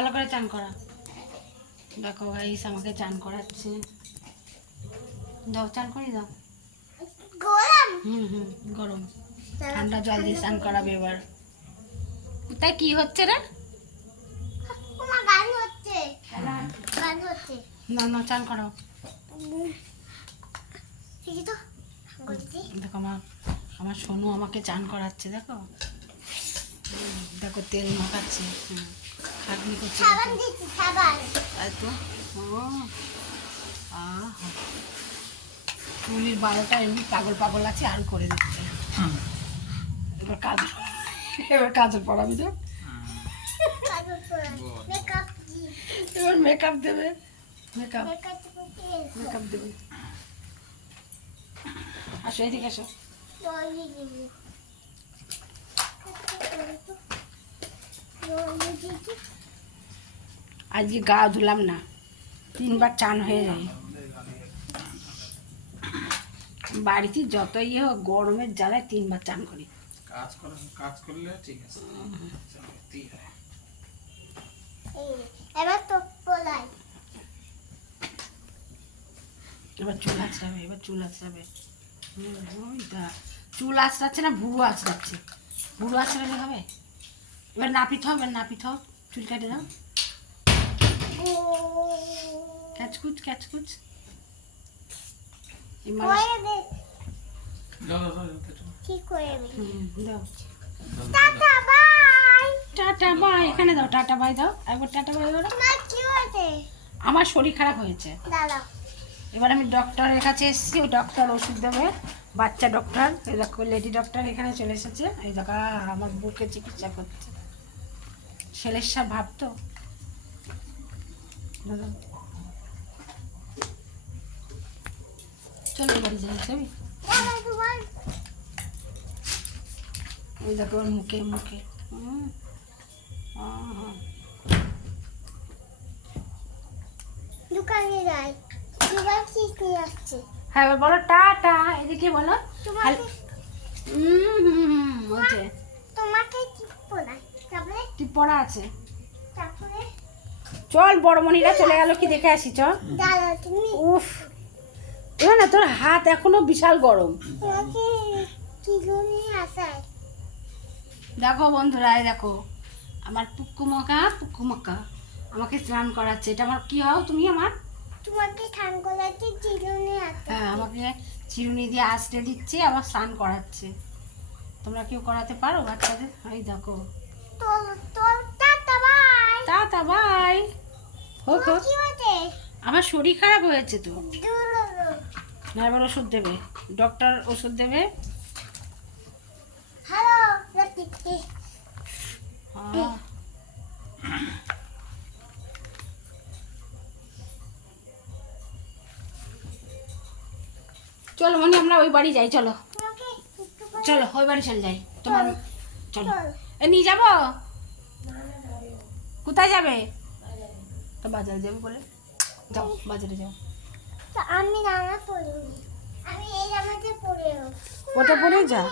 ভালো করে চান করা। দেখো গাইস আমাকে চান করাচ্ছে। দাও চান করি দাও। গরম গরম ঠান্ডা জল দিয়ে চান করাবে এবার। কোথায় কি হচ্ছে রে? তোমার গান হচ্ছে, গান হচ্ছে। না না চান করাও। ঠিক তো বলছি। দেখো আমার সোনু আমাকে চান করাচ্ছে। দেখো দেখো তেল মাখাচ্ছে। খাটনি করছে। সাবান দিচ্ছি, সাবান। তাই তো। ও আহা চুলির 12টা এমনি পাগল পাগল আছে আর করে দিচ্ছে। এবার কাজল পড়াবি তো। মেকআপ এবার মেকআপ দেবে। মেকআপ দেবে। আসো এদিকে আসো। আজকে গা ধুলাম না, 3বার চান হয়ে যায়। বাড়িতে যত ইয়ে হোক গরমের জ্বালায় 3বার চান করি। কাজ করলে ঠিক আছে। এবার তো পোলাই। এবার চুল আঁচড়াবে। ওইটা চুল আঁচড়াচ্ছে না, ভুরু আঁচড়াচ্ছে। ভুরু আঁচড়ালে হবে। এবার নাপিত হোক, চুল কাটে দাও। ক্যাচকুচ টাটা বাই। এখানে দাও টাটা বাই দাও। একবার টাটা বাই দাও। আমার শরীর খারাপ হয়েছে। এবার আমি ডক্টরের কাছে এসেছি। ওই ডক্টর ওষুধ দেবে, বাচ্চা ডক্টর। এই দেখো লেডি ডক্টর এখানে চলে এসেছে। এই দেখো আমার বুকে চিকিৎসা করছে। ছেলের ভাব তো। চলো বাড়ি যাই। যাবি? ওই দেখো ওর মুখে দোকানে যাই, দোকান শিখতে যাচ্ছে। হ্যাঁ এবার বলো টাটা। এদিকে বলো। তোমাকে বলছে তোমাকে কি পড়াই? তারপরে কি পড়া আছে? তারপরে চল বড়মণিরা চলে গেল, কি দেখে আসি চল। দাদা তুমি উফ এবার না তোর হাত এখনো বিশাল গরম। তোমাকে কি নিয়ে আসায়? দেখো বন্ধুরা, এই দেখো আমার পুকুমকা আমাকে স্নান করাচ্ছে। এটা আমার কি হও তুমি? আমার তোমাকে ঠান করাতে চিরুনি আছে। হ্যাঁ আমাকে চিরুনি দিয়ে আঁচড়ে দিচ্ছে, আবার স্নান করাচ্ছে। তোমরা কেউ করাতে পারো বাচ্চাদের? এই দেখো তোর তোর টাটা বাই। হোক কি হচ্ছে? আমার শরীর খারাপ হয়েছে তো। দূর না এবার ওষুধ দেবে, ডক্টর ওষুধ দেবে। হ্যালো লতিকে। চলো মনি আমরা ওই বাড়ি যাই। চলো তোমাকে চলো ওই বাড়ি চলে যাই। তোমার চলো। চল। এ নিয়ে যাবো? কোথায় যাবে? তো বাজারে যাবে বলে। যাও বাজারে যাও। তো আমি জামা পরিনি, আমি এই জামাতে পরে ওটা পরে যা।